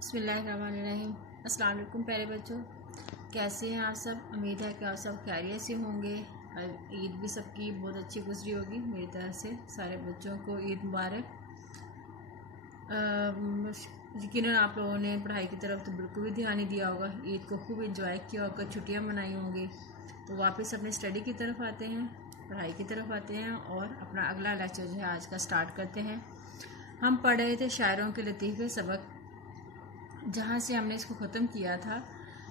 बिस्मिल्लाहिर्रहमानिर्रहीम। अस्सलाम वालेकुम प्यारे बच्चों, कैसे हैं आप सब। उम्मीद है कि आप सब खैरियत से होंगे। ईद भी सबकी बहुत अच्छी गुजरी होगी। मेरी तरफ से सारे बच्चों को ईद मुबारक। यकीनन आप लोगों ने पढ़ाई की तरफ तो बिल्कुल भी ध्यान नहीं दिया होगा। ईद को खूब इंजॉय किया होगा, छुट्टियाँ मनाई होंगी। तो वापस अपने स्टडी की तरफ आते हैं, पढ़ाई की तरफ आते हैं और अपना अगला लेक्चर जो है आज का स्टार्ट करते हैं। हम पढ़ रहे थे शायरों के लतीफ़े सबक, जहाँ से हमने इसको ख़त्म किया था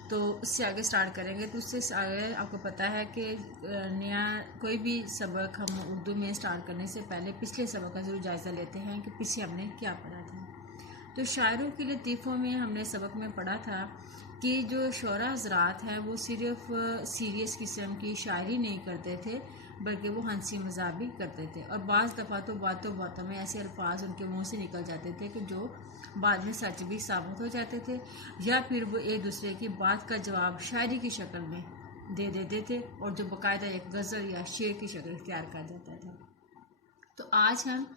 तो उससे आगे स्टार्ट करेंगे। तो उससे आगे आपको पता है कि नया कोई भी सबक हम उर्दू में स्टार्ट करने से पहले पिछले सबक का ज़रूर जायज़ा लेते हैं कि पीछे हमने क्या पढ़ा था। तो शायरों के लतीफ़ों में हमने सबक में पढ़ा था कि जो शोरा हज़रात हैं वो सिर्फ सीरियस किस्म की शायरी नहीं करते थे, बल्कि वो हंसी मजाक भी करते थे। और बाज़ दफ़ा तो बातों में ऐसे अल्फाज उनके मुंह से निकल जाते थे कि जो बाद में सच भी साबित हो जाते थे, या फिर वो एक दूसरे की बात का जवाब शायरी की शक्ल में दे देते थे और जो बाकायदा एक गज़ल या शेर की शक्ल इख्तियार कर जाता था। तो आज हम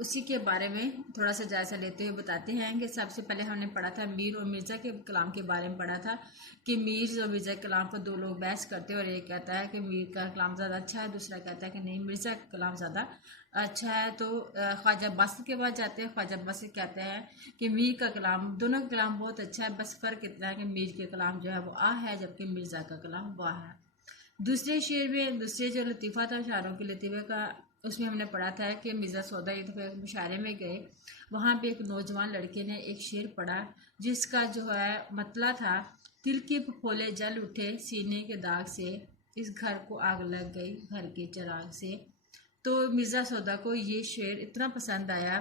उसी के बारे में थोड़ा सा जायज़ा लेते हुए बताते हैं कि सबसे पहले हमने पढ़ा था मीर और मिर्ज़ा के कलाम के बारे में पढ़ा था कि मीर और मिर्ज़ा के कलाम पर दो लोग बहस करते हैं और एक कहता है कि मीर का कलाम ज़्यादा अच्छा है, दूसरा कहता है कि नहीं मिर्ज़ा का कलाम ज़्यादा अच्छा है। तो ख्वाजा बासित के बाद जाते हैं। ख्वाजा बासित कहते हैं कि मीर का कलाम, दोनों का कलाम बहुत अच्छा है, बस फ़र्क इतना है कि मीर के कलाम जो है वो आ है, जबकि मिर्ज़ा का कलाम वाह है। दूसरे शेर में, दूसरे जो लतीफ़ा था शायरों के लतीफ़े का, उसमें हमने पढ़ा था कि मिर्ज़ा सौदा एक दफ़ा मुशायरे में गए। वहाँ पे एक नौजवान लड़के ने एक शेर पढ़ा जिसका जो है मतला था, तिल के फफोले जल उठे सीने के दाग से, इस घर को आग लग गई घर के चिराग से। तो मिर्ज़ा सौदा को ये शेर इतना पसंद आया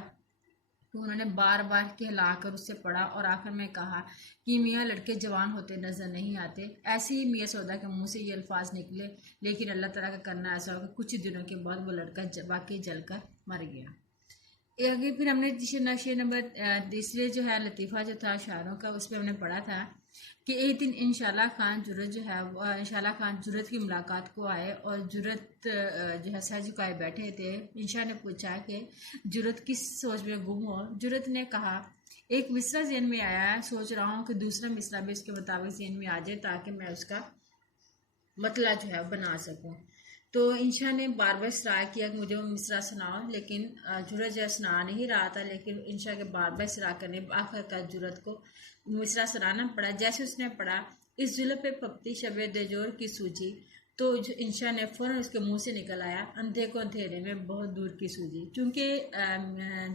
तो उन्होंने बार बार कहलाकर उससे पढ़ा और आखिर में कहा कि मियाँ लड़के जवान होते नजर नहीं आते। ऐसे ही मियाँ सौदा के मुंह से ये अल्फाज निकले, लेकिन अल्लाह ताला का करना ऐसा हो कि कुछ दिनों के बाद वो लड़का वाकई जलकर मर गया। आगे फिर हमने शेर नंबर तीसरे जो है लतीफ़ा जो था शायरों का, उसमें हमने पढ़ा था कि एक दिन इंशाल्लाह खान जुरत जो है इंशाल्लाह खान जुरत की मुलाकात को आए और जुरत जो है सर झुकाए बैठे थे। इंशा ने पूछा कि जुरत किस सोच में गुम हो। जुरत ने कहा एक मिसरा ज़हन में आया है, सोच रहा हूँ कि दूसरा मिसरा भी उसके मुताबिक ज़हन में आ जाए ताकि मैं उसका मतला जो है बना सकूं। तो इंशा ने बार बार इसरार किया कि मुझे वो मिसरा सुनाओ, लेकिन जुरत जो सुना नहीं रहा था। लेकिन इंशा के बार बार इसरार करने आखिरकार जुरत को मिसरा सुनाना पड़ा। जैसे उसने पढ़ा, इस जुल्फ पे पपती शबे देजोर की सूझी, तो जो इंशा ने फौरन उसके मुंह से निकल आया, अंधे को अंधेरे में बहुत दूर की सूझी। क्योंकि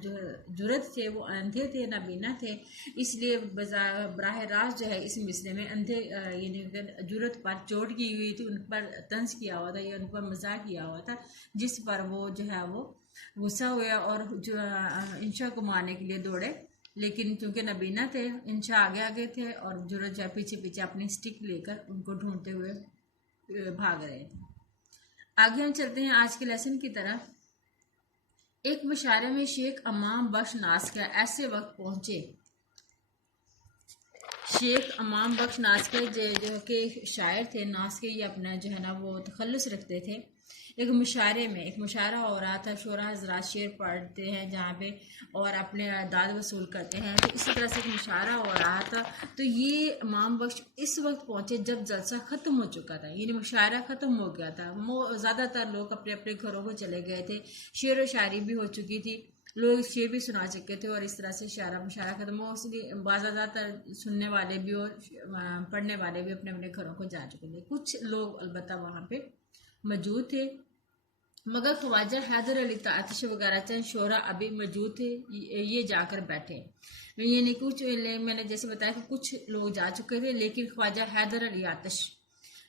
जो जुरत थे वो अंधे थे, नाबीना थे, इसलिए बराह रास्त जो है इस मिसरे में अंधे यानी जुरत पर चोट की हुई थी, उन पर तंज किया हुआ था या उन पर मजाक किया हुआ था, जिस पर वो जो है वो गुस्सा हुआ और जो इंशा को मारने के लिए दौड़े। लेकिन चूंकि नबीना थे, इंशा आगे आगे थे और जुरत जो पीछे पीछे अपनी स्टिक लेकर उनको ढूंढते हुए भाग रहे थे। आगे हम चलते हैं आज के लेसन की तरफ। एक मुशायरे में शेख अमाम बख्श नासका ऐसे वक्त पहुंचे। शेख अमाम बख्श नासके जो कि शायर थे, नासके ये अपना जो है ना वो तखल्लुस रखते थे। एक मुशायरा हो रहा था, शोरा हजरात शेर पढ़ते हैं जहाँ पे और अपने दाद वसूल करते हैं। तो इसी तरह से एक मुशायरा हो रहा था। तो ये इमाम बख्श इस वक्त पहुंचे जब जलसा ख़त्म हो चुका था, यानी मुशायरा ख़त्म हो गया था। ज़्यादातर लोग अपने अपने घरों को चले गए थे, शेर व शायरी भी हो चुकी थी, लोग शेर भी सुना चुके थे और इस तरह से मुशायरा ख़त्म हो। इसलिए ज़्यादातर सुनने वाले भी और पढ़ने वाले भी अपने अपने घरों को जा चुके थे। कुछ लोग अलबत्ता वहाँ पे मौजूद थे, मगर ख्वाजा हैदर अली आतिश वगैरह चंद शोरा अभी मौजूद थे, ये जाकर बैठे। यानी कुछ मैंने जैसे बताया कि कुछ लोग जा चुके थे, लेकिन ख्वाजा हैदर अली आतिश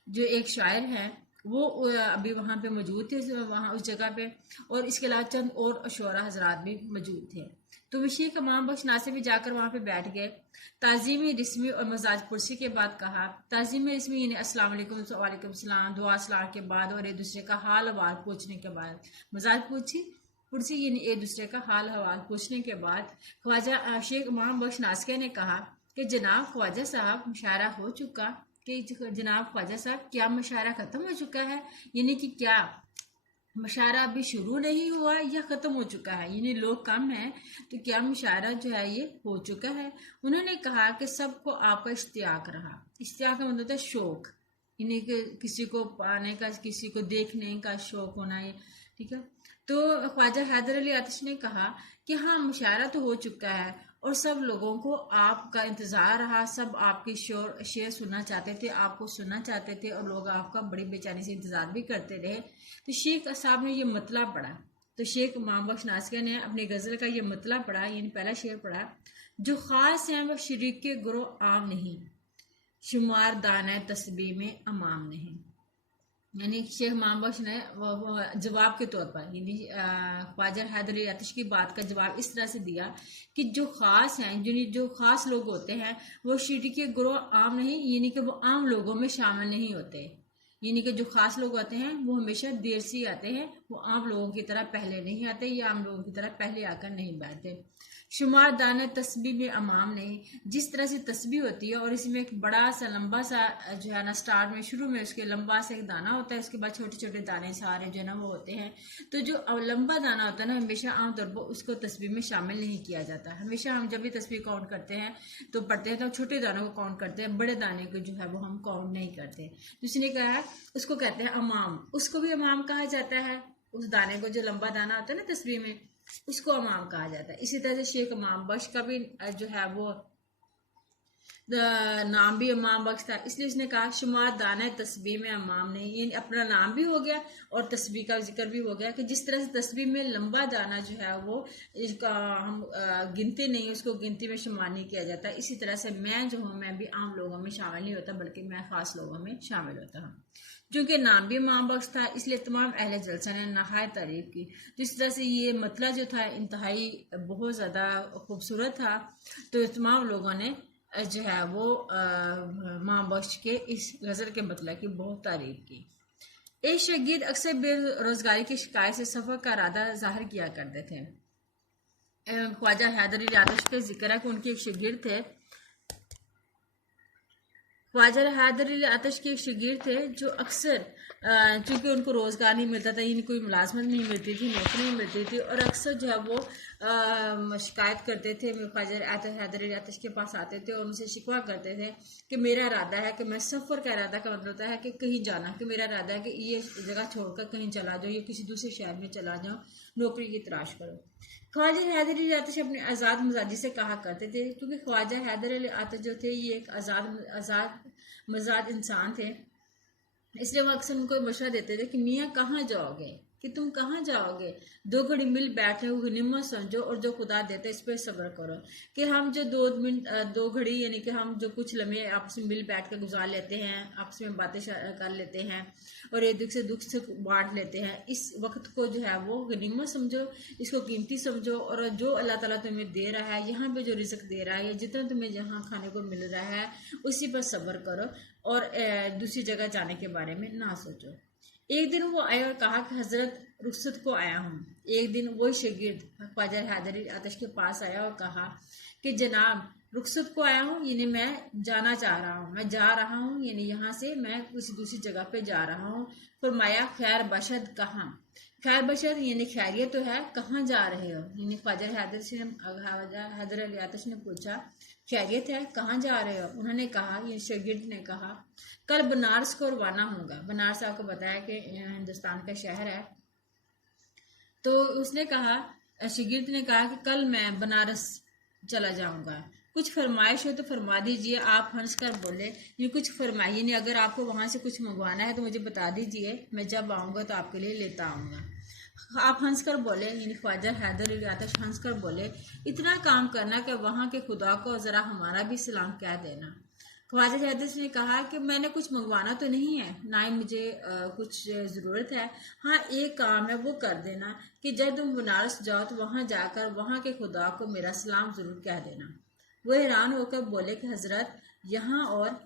जो एक शायर हैं वो अभी वहाँ पे मौजूद थे, वहाँ उस जगह पे। और इसके अलावा चंद और शोरा हजरात भी मौजूद थे। तो विशेष इमाम बख्श नासिर भी जाकर वहाँ पे बैठ गए। ताज़ीमी रिस्मी और मजाज पुरसी के बाद कहा, ताज़ीमी रिस्मी यानी अस्सलाम वालेकुम, वालेकुम सलाम, दुआ सलाम के बाद और एक दूसरे का हाल हवाल पूछने के बाद। मजाज पुरसी यानी एक दूसरे का हाल हवाल पूछने के बाद ख्वाजा शेख इमाम बख्श नासिर ने कहा कि जनाब ख्वाजा साहब, मुशायरा हो चुका कि जनाब ख्वाजा साहब क्या मुशायरा ख़त्म हो चुका है, यानी कि क्या मुशायरा अभी शुरू नहीं हुआ या ख़त्म हो चुका है, यानी लोग कम हैं तो क्या मुशायरा जो है ये हो चुका है। उन्होंने कहा कि सबको आपका इश्तियाक रहा। इश्तियाक का मतलब होता है शौक, यानी कि किसी को पाने का, किसी को देखने का शौक होना है, ठीक है। तो ख्वाजा हैदर अली आतिश ने कहा कि हाँ, मुशायरा तो हो चुका है और सब लोगों को आपका इंतज़ार रहा, सब आपकी शेर सुनना चाहते थे, आपको सुनना चाहते थे और लोग आपका बड़ी बेचैनी से इंतज़ार भी करते रहे। तो शेख साहब ने ये मतला पढ़ा, तो शेख इमाम बख्श नासिर ने अपनी गज़ल का ये मतला पढ़ा, यानी पहला शेर पढ़ा, जो ख़ास हैं वह शरीक के गुरोह आम नहीं, शुमार दाना तस्बीह में अमाम नहीं। यानी शेख इमाम बख्श ने वो जवाब के तौर पर, यानी ख्वाजा हैदर अली आतिश की बात का जवाब इस तरह से दिया कि जो ख़ास हैं, जो ख़ास लोग होते हैं वो शरीक के गुरोह आम नहीं, यानी कि वो आम लोगों में शामिल नहीं होते। यानी कि जो खास लोग आते हैं वो हमेशा देर से ही आते हैं, वो आम लोगों की तरह पहले नहीं आते या आम लोगों की तरह पहले आकर नहीं बैठते। शुमार दाना तस्बीह में अमाम नहीं, जिस तरह से तस्बीह होती है और इसमें एक बड़ा सा लंबा सा जो है ना, स्टार्ट में शुरू में उसके लंबा सा एक दाना होता है, उसके बाद छोटे छोटे दाने सारे जो है ना वो होते हैं। तो जो लंबा दाना होता है ना, हमेशा आमतौर पर उसको तस्बीह में शामिल नहीं किया जाता। हमेशा हम जब भी तस्बीह काउंट करते हैं तो पढ़ते हैं तो छोटे दानों को काउंट करते हैं, बड़े दाने को जो है वो हम काउंट नहीं करते। जिसने कहा है उसको कहते हैं अमाम, उसको भी अमाम कहा जाता है, उस दाने को जो लंबा दाना होता है ना तस्बीह में, उसको अमाम कहा जाता है। इसी तरह से शेख इमाम बख्श का भी जो है वो नाम भी इमाम बख्श था, इसलिए उसने कहा शुमार दाना तस्बीह में अमाम नहीं, ये अपना नाम भी हो गया और तस्बीह का जिक्र भी हो गया कि जिस तरह से तस्बीह में लंबा दाना जो है वो इसका हम गिनते नहीं, उसको गिनती में शुमार नहीं किया जाता, इसी तरह से मैं जो हूँ मैं भी आम लोगों में शामिल नहीं होता, बल्कि मैं खास लोगों में शामिल होता हूँ। क्योंकि नाम भी इमाम बख्श था इसलिए तमाम अहले जलसा ने नहायत तारीफ की। जिस तरह से ये मतला जो था इंतहाई बहुत ज़्यादा खूबसूरत था, तो तमाम लोगों ने जो है वो इमाम बख्श के इस गज़ल के मतलब की बहुत तारीफ की। एक शागिर्द अक्सर बेरोजगारी की शिकायत से सफ़र का इरादा जाहिर किया करते थे। ख्वाजा हैदर अली आतिश के जिक्र है कि उनके एक शागिर्द थे, ख्वाजा हैदर अली आतिश के एक शागिर्द थे जो अक्सर चूँकि उनको रोज़गार नहीं मिलता था, यानी कोई मुलाजमत नहीं मिलती थी, नौकरी नहीं मिलती थी, और अक्सर जो है वो शिकायत करते थे, ख्वाजा हैदर अली आतिश के पास आते थे और उनसे शिकवा करते थे कि मेरा इरादा है कि मैं सफ़र का इरादा का मतलब होता है कि कहीं जाना, कि मेरा इरादा है कि ये जगह छोड़कर कहीं चला जाओ या किसी दूसरे शहर में चला जाओ, नौकरी की तलाश करो। ख्वाजा हैदर अली आतिश अपने आज़ाद मिजाजी से कहा करते थे, क्योंकि ख्वाजा हैदर अली आतिश जो थे ये एक आज़ाद मजाज इंसान थे, इसलिए वो अक्सर उनको मशवरा देते थे कि मियाँ कहाँ जाओगे, कि तुम कहाँ जाओगे, 2 घड़ी मिल बैठे हो गनीमत समझो और जो खुदा देते इस पर सब्र करो। कि हम जो 2 घड़ी यानी कि हम जो कुछ लम्हे आपस में मिल बैठ कर गुजार लेते हैं, आपस में बातें कर लेते हैं और एक दुख से बांट लेते हैं, इस वक्त को जो है वो गनीमत समझो, इसको कीमती समझो, और जो अल्लाह ताला तुम्हें दे रहा है, यहाँ पे जो रिज़्क दे रहा है या जितना तुम्हें जहाँ खाने को मिल रहा है उसी पर सब्र करो और दूसरी जगह जाने के बारे में ना सोचो। एक दिन वो आया और कहा कि हजरत रुखसत को आया हूँ। एक दिन वही शागिर्द ख्वाजा हैदर अली आतिश के पास आया और कहा कि जनाब रुखसत को आया हूँ, यानी मैं जाना चाह रहा हूँ, मैं जा रहा हूँ, यानी यहाँ से मैं किसी दूसरी जगह पे जा रहा हूँ। फरमाया खैर बशद कहाँ, खैर बशद यानी खैरियत तो है, कहाँ जा रहे हो, यानी ख्वाजा हैदर अली आतिश ने पूछा खैरियत है, कहाँ जा रहे हो। उन्होंने कहा, ये शागिर्द ने कहा कल बनारस को रवाना होगा। बनारस आपको बताया कि हिंदुस्तान का शहर है। तो उसने कहा, शागिर्द ने कहा कि कल मैं बनारस चला जाऊंगा, कुछ फरमाइश हो तो फरमा दीजिए। आप हंस कर बोले, ये कुछ फरमाइए नहीं, अगर आपको वहां से कुछ मंगवाना है तो मुझे बता दीजिए, मैं जब आऊँगा तो आपके लिए लेता आऊँगा। आप हंस कर बोले, यानी ख्वाजा हैदर अली आतिश हंस कर बोले, इतना काम करना कि वहाँ के खुदा को ज़रा हमारा भी सलाम कह देना। ख्वाजा हैदर ने कहा कि मैंने कुछ मंगवाना तो नहीं है, ना ही मुझे कुछ ज़रूरत है, हाँ एक काम है वो कर देना कि जब तुम बनारस जाओ तो वहाँ जाकर वहाँ के खुदा को मेरा सलाम ज़रूर कह देना। वो हैरान होकर बोले कि हजरत यहाँ और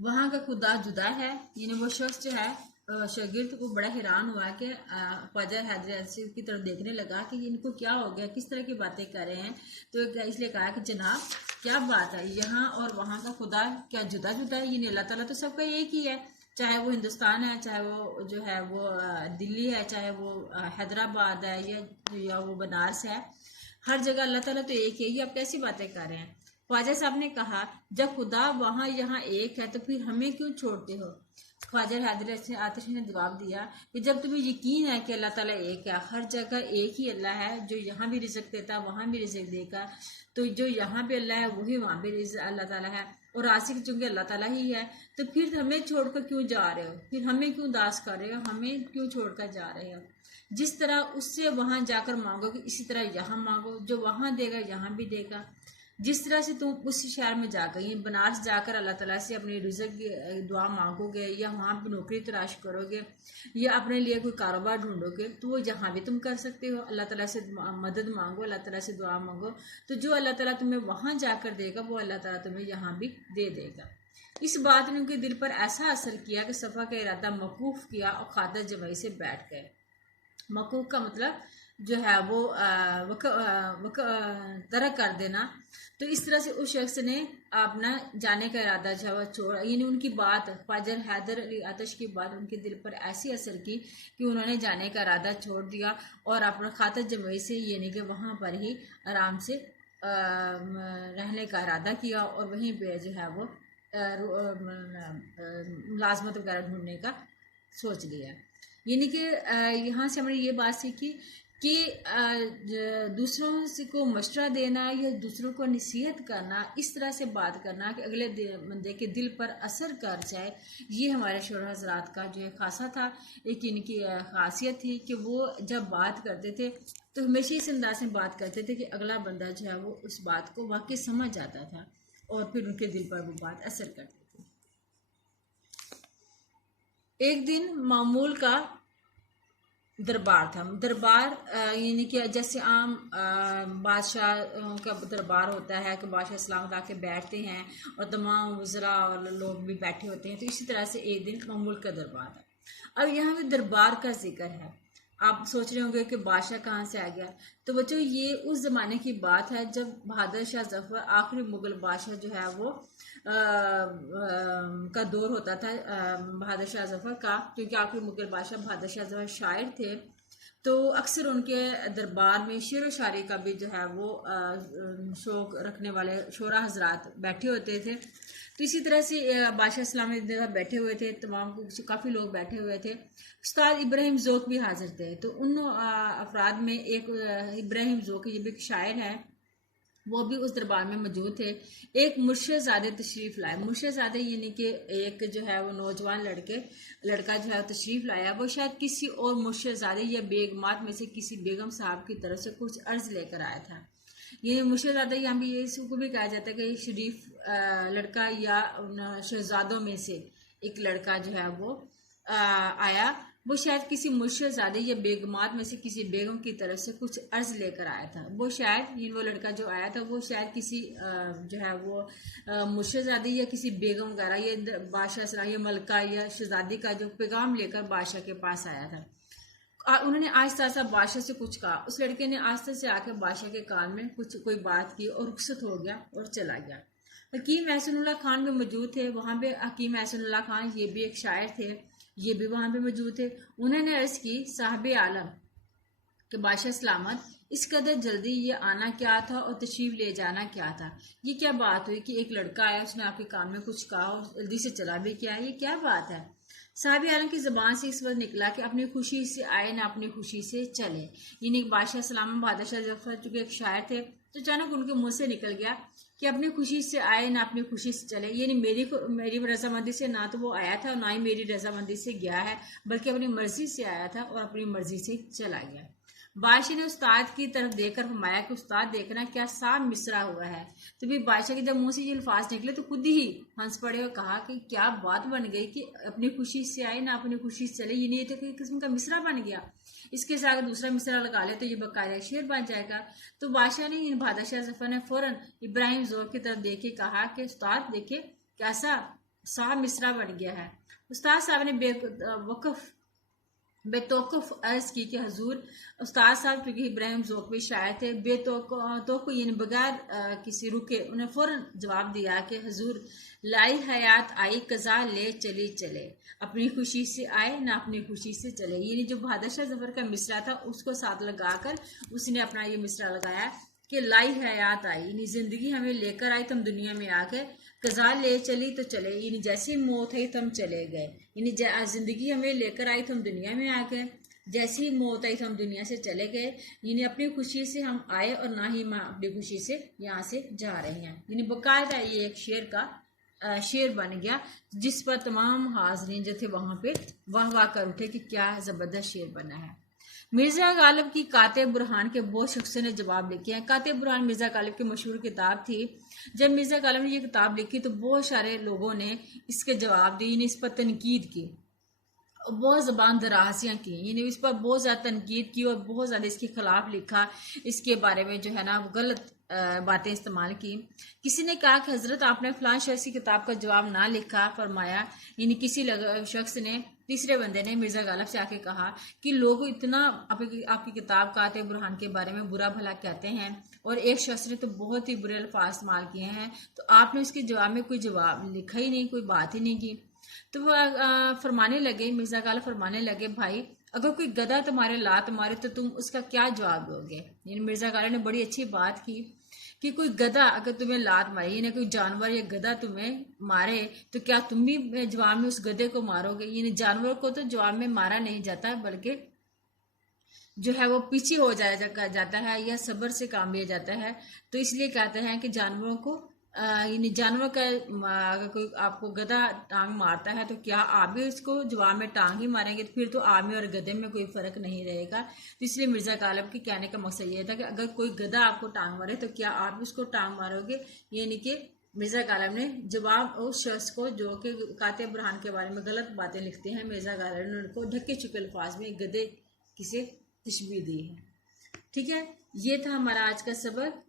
वहाँ का खुदा जुदा है, यानी वो शख्स जो है शागिर्द को बड़ा हैरान हुआ कि ख्वाजा हैदर अली की तरफ देखने लगा कि इनको क्या हो गया, किस तरह की बातें कर रहे हैं। तो इसलिए कहा कि जनाब क्या बात है, यहाँ और वहाँ का खुदा क्या जुदा जुदा है, ये अल्लाह ताला तो सबका एक ही है, चाहे वो हिंदुस्तान है, चाहे वो जो है वो दिल्ली है, चाहे वो हैदराबाद है या वो बनारस है, हर जगह अल्लाह ताला तो एक है। ये आप कैसी बातें कर रहे हैं? ख्वाजा साहब ने कहा, जब खुदा वहाँ यहाँ एक है तो फिर हमें क्यों छोड़ते हो? ख्वाजा हैदर आतिश ने जवाब दिया कि जब तुम्हें यकीन है कि अल्लाह ताला एक है, हर जगह एक ही अल्लाह है, जो यहाँ भी रिज़्क देता है वहाँ भी रिज़्क देगा, तो जो यहाँ पे अल्लाह है वही वहाँ भी अल्लाह ताला है, और रासिक चूंकि अल्लाह ताला ही है, तो फिर हमें छोड़कर क्यों जा रहे हो? फिर हमें क्यों उदास कर रहे हो? हमें क्यों छोड़कर जा रहे हो? जिस तरह उससे वहां जाकर मांगोगे, इसी तरह यहाँ मांगो, जो वहां देगा यहाँ भी देगा। जिस तरह से तुम उस शहर में जाकर, ये बनारस जाकर अल्लाह ताला से अपनी रिज़्क की दुआ मांगोगे, या वहाँ पर नौकरी तलाश करोगे, या अपने लिए कोई कारोबार ढूंढोगे, तो वो यहाँ भी तुम कर सकते हो। अल्लाह ताला से मदद मांगो, अल्लाह ताला से दुआ मांगो, तो जो अल्लाह ताला तुम्हें वहाँ जाकर देगा वो अल्लाह ताला तुम्हें यहाँ भी दे देगा। इस बात ने उनके दिल पर ऐसा असर किया कि सफ़ा का इरादा मौकूफ़ किया और खातर जमाई से बैठ गए। मौकूफ़ का मतलब जो है वो तरक कर देना। तो इस तरह से उस शख्स ने अपना जाने का इरादा जो है छोड़ा, यानी उनकी बात, ख्वाजा हैदर अली आतिश की बात उनके दिल पर ऐसी असर की कि उन्होंने जाने का इरादा छोड़ दिया और अपना खातर जमाई से, यानी कि वहाँ पर ही आराम से रहने का इरादा किया, और वहीं पे जो है वो मुलाजमत वगैरह ढूंढने का सोच लिया। यानी कि यहाँ से हमने ये बात सीखी कि दूसरों से को मशवरा देना या दूसरों को नसीहत करना, इस तरह से बात करना कि अगले बंदे के दिल पर असर कर जाए, ये हमारे शोहर हजरात का जो है खासा था। एक इनकी खासियत थी कि वो जब बात करते थे तो हमेशा इस अंदाज से बात करते थे कि अगला बंदा जो है वो उस बात को वाकई समझ जाता था और फिर उनके दिल पर वो बात असर करती थी। एक दिन मामूल का दरबार था। दरबार यानी कि जैसे आम बादशाह का दरबार होता है कि बादशाह सलामत आके बैठते हैं और तमाम वज़रा और लोग भी बैठे होते हैं, तो इसी तरह से एक दिन मामूल का दरबार था। अब यहाँ पे दरबार का जिक्र है। आप सोच रहे होंगे कि बादशाह कहाँ से आ गया? तो बच्चों, ये उस ज़माने की बात है जब बहादुर शाह जफर आखिरी मुग़ल बादशाह जो है वो का दौर होता था, बहादुर शाह जफर का, क्योंकि आखिरी मुग़ल बादशाह बहादुर शाह जफर शायर थे, तो अक्सर उनके दरबार में शेर व शायरी का भी जो है वो शौक रखने वाले शोरा हजरात बैठे होते थे। तो इसी तरह से बादशाह इस्लाम बैठे हुए थे, तमाम काफ़ी लोग बैठे हुए थे। उस्ताद इब्राहिम ज़ोक भी हाजिर थे। तो उन अफराद में एक इब्राहिम ज़ोक, ये भी एक शायर है, वो भी उस दरबार में मौजूद थे। एक मुर्शिदाज़ादे तशरीफ़ लाए। मुर्शिदाज़ादे यानी कि एक जो है वो नौजवान लड़का जो है तशरीफ़ लाया। वो शायद किसी और मुर्शिदाज़ादे या बेगमात में से किसी बेगम साहब की तरफ से कुछ अर्ज़ लेकर आया था। ये मुर्शिदाज़ादा यहाँ भी इसको भी कहा जाता है कि शरीफ लड़का या शहजादों में से एक लड़का जो है वो आया। वो शायद किसी मुर्शिदाज़ादे या बेगमात में से किसी बेगम की तरफ से कुछ अर्ज लेकर आया था। वो शायद वो लड़का जो आया था वो शायद किसी जो है वो मुर्शिदाज़ादे या किसी बेगम वगैरह या बादशाह या मलका या शहजादी का जो पैगाम लेकर बादशाह के पास आया था। उन्होंने आहिस्ता आहिस्ता बादशाह से कुछ कहा। उस लड़के ने आहिस्ता से आकर बादशाह के कान में कोई बात की और रुखसत हो गया और चला गया। हकीम एहसानुल्लाह खान भी मौजूद थे। वहाँ पे हकीम एहसानुल्लाह खान, ये भी एक शायर थे, ये भी वहाँ पे मौजूद थे। उन्होंने अर्ज़ की, साहिब आलम कि बादशाह सलामत, इस कदर जल्दी ये आना क्या था और तशरीफ़ ले जाना क्या था? ये क्या बात हुई कि एक लड़का आया, उसने आपके कान में कुछ कहा और जल्दी से चला भी क्या? ये क्या बात है? साहिब आलम की ज़बान से इस वक्त निकला कि अपनी खुशी से आए ना अपनी खुशी से चले। यानी बादशाह सलामत बहादुर शाह जफर चूँकि एक शायर थे, तो अचानक उनके मुँह से निकल गया कि अपनी खुशी से आए ना अपनी खुशी से चले। यानी मेरी रजामंदी से ना तो वो आया था और ना ही मेरी रजामंदी से गया है, बल्कि अपनी मर्जी से आया था और अपनी मर्जी से चला गया। बादशाह ने उस्ताद की तरफ देखकर फरमाया कि उस्ताद देखना क्या साफ मिसरा हुआ है। तो भी बादशाह के जब मुंह से ये अल्फाज निकले तो खुद ही हंस पड़े और कहा कि क्या बात बन गई कि अपनी खुशी से आए ना अपनी खुशी से चले। ये नहीं तो कि किस्म का मिसरा बन गया, इसके साथ अगर दूसरा मिसरा लगा ले तो ये बकाया शेर बन जाएगा। तो बादशाह ने बहादुर शाह जफर ने फौरन इब्राहिम ज़ोक की तरफ देख के कहा कि उस्ताद देखिए कैसा साफ मिसरा बन गया है। उस्ताद साहब ने बेवकूफ़ बेतौक़ुफ़ अर्ज़ की कि हजूर उस्ताद साहब क्योंकि इब्राहिम ज़ोक़वी शायर थे, बेतौक़ुफ़ यानी बगैर किसी रुके उन्हें फ़ौरन जवाब दिया कि हजूर लाई हयात आई कज़ा ले चली चले, अपनी खुशी से आए ना अपनी खुशी से चले। यानी जो बहादुर शाह ज़फ़र का मिसरा था उसको साथ लगाकर उसने अपना ये मिसरा लगाया कि लाई हयात आई यानी ज़िंदगी हमें लेकर आई तो हम दुनिया में आ गए, कज़ा ले चली तो चले यानी जैसी मौत आई तो हम चले गए, यानी ज़िंदगी हमें लेकर आई तो हम दुनिया में आ गए, जैसी ही मौत आई तो हम दुनिया से चले गए। यानी अपनी खुशी से हम आए और ना ही हम अपनी खुशी से यहाँ से जा रहे हैं। यानी बाकायदा ये एक शेर का शेर बन गया जिस पर तमाम हाज़रीन जो थे वहाँ पे वाह वाह कर उठे कि क्या ज़बरदस्त शेर बना है। मिर्ज़ा गालिब की काते बुरहान के बहुत शख्सों ने जवाब लिखे हैं। काते बुरहान मिर्ज़ा गालिब की मशहूर किताब थी। जब मिर्ज़ा गालिब ने ये किताब लिखी तो बहुत सारे लोगों ने इसके जवाब दिए, इस पर तनकीद की, बहुत ज़बान दराजियाँ की, यानी इस पर बहुत ज़्यादा तनकीद की और बहुत ज़्यादा इसके खिलाफ लिखा, इसके बारे में जो है ना गलत बातें इस्तेमाल की। किसी ने कहा कि हज़रत आपने फ़लाँ शख्स की किताब का जवाब ना लिखा, फरमाया यानी किसी शख्स ने, तीसरे बंदे ने मिर्ज़ा गालिब से आके कहा कि लोग इतना आपकी किताब काते बुरहान के बारे में बुरा भला कहते हैं और एक शख्स ने तो बहुत ही बुरे अल्फाज इस्तेमाल किए हैं, तो आपने उसके जवाब में कोई जवाब लिखा ही नहीं, कोई बात ही नहीं की। तो वह फरमाने लगे, मिर्ज़ा गालिब फरमाने लगे, भाई अगर कोई गधा तुम्हारे लात मारे तो तुम उसका क्या जवाब दोगे। यानी मिर्ज़ा गालिब ने बड़ी अच्छी बात की कि कोई गधा अगर तुम्हें लात मारे, यानी कोई जानवर या गधा तुम्हें मारे तो क्या तुम भी जवाब में उस गधे को मारोगे। यानी जानवर को तो जवाब में मारा नहीं जाता बल्कि जो है वो पीछे हो जाता है या सब्र से काम लिया जाता है। तो इसलिए कहते हैं कि जानवरों को यानी जानवर का अगर कोई आपको गधा टांग मारता है तो क्या आप भी उसको जवाब में टांग ही मारेंगे, तो फिर तो आप में और गधे में कोई फर्क नहीं रहेगा। तो इसलिए मिर्ज़ा गालिब के कहने का मकसद ये था कि अगर कोई गधा आपको टांग मारे तो क्या आप भी उसको टांग मारोगे। यानी कि मिर्ज़ा गालिब ने जवाब उस शख्स को जो कि काते बुरहान के बारे में गलत बातें लिखते हैं, मिर्ज़ा गालिब ने उनको ढके चुके अल्फाज में गधे किसे तशबीह दी है। ठीक है, ये था हमारा आज का सबक।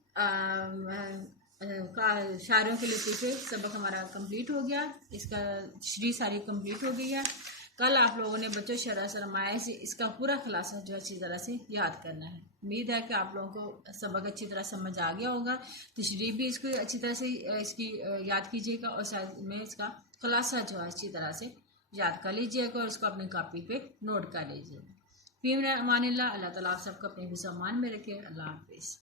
शायरों के लतीफ़े सबक हमारा कंप्लीट हो गया, इसका श्री सारी कंप्लीट हो गई है। कल आप लोगों ने बच्चों शरह सरमाया से इसका पूरा खुलासा जो अच्छी तरह से याद करना है। उम्मीद है कि आप लोगों को सबक अच्छी तरह समझ आ गया होगा। तशरीह भी इसको अच्छी तरह से इसकी याद कीजिएगा और साथ में इसका खुलासा जो है अच्छी तरह से याद कर लीजिएगा और इसको अपनी कॉपी पे नोट कर लीजिएगा। फिर अमानिल्लाह, अल्लाह ताला आप सबको अपने भी सम्मान में रखे। अल्लाह हाफिज़।